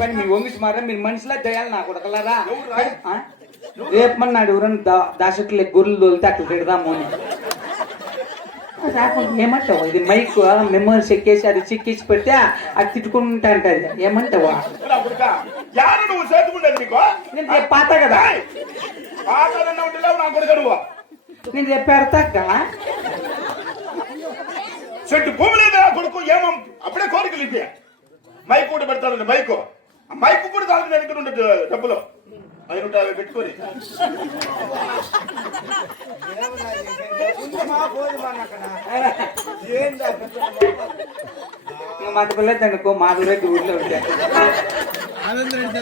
పని మీ వంగిసి మారా మీరు మనిషిలా చేయాలి నా కొడకలరా రేపమన్నాడు ఎవరన్నా దాసట్లు గొర్రెలు తోలితే అట్లా తిడదాము అని ఏమంటావు ఇది మైక్ మెమరీస్ ఎక్కేసి అది చిక్కేసి పెడితే అది తిట్టుకుంటా అంటది ఏమంటావా నేను పాత కదా నేను రేపు పెడతాక చెట్టు భూమి లేదా కొడుకు ఏమో అప్పుడే కోరికలు ఇప్పి మైక్ కూడా పెడతారు మైకు కూడా దాని దగ్గర ఉండదు డబ్బులు 550 పెట్టుకొని మాట పిల్లలు అనుకో మాధురెడ్డి ఊర్లో ఉంటాయి ఆనందరెడ్డి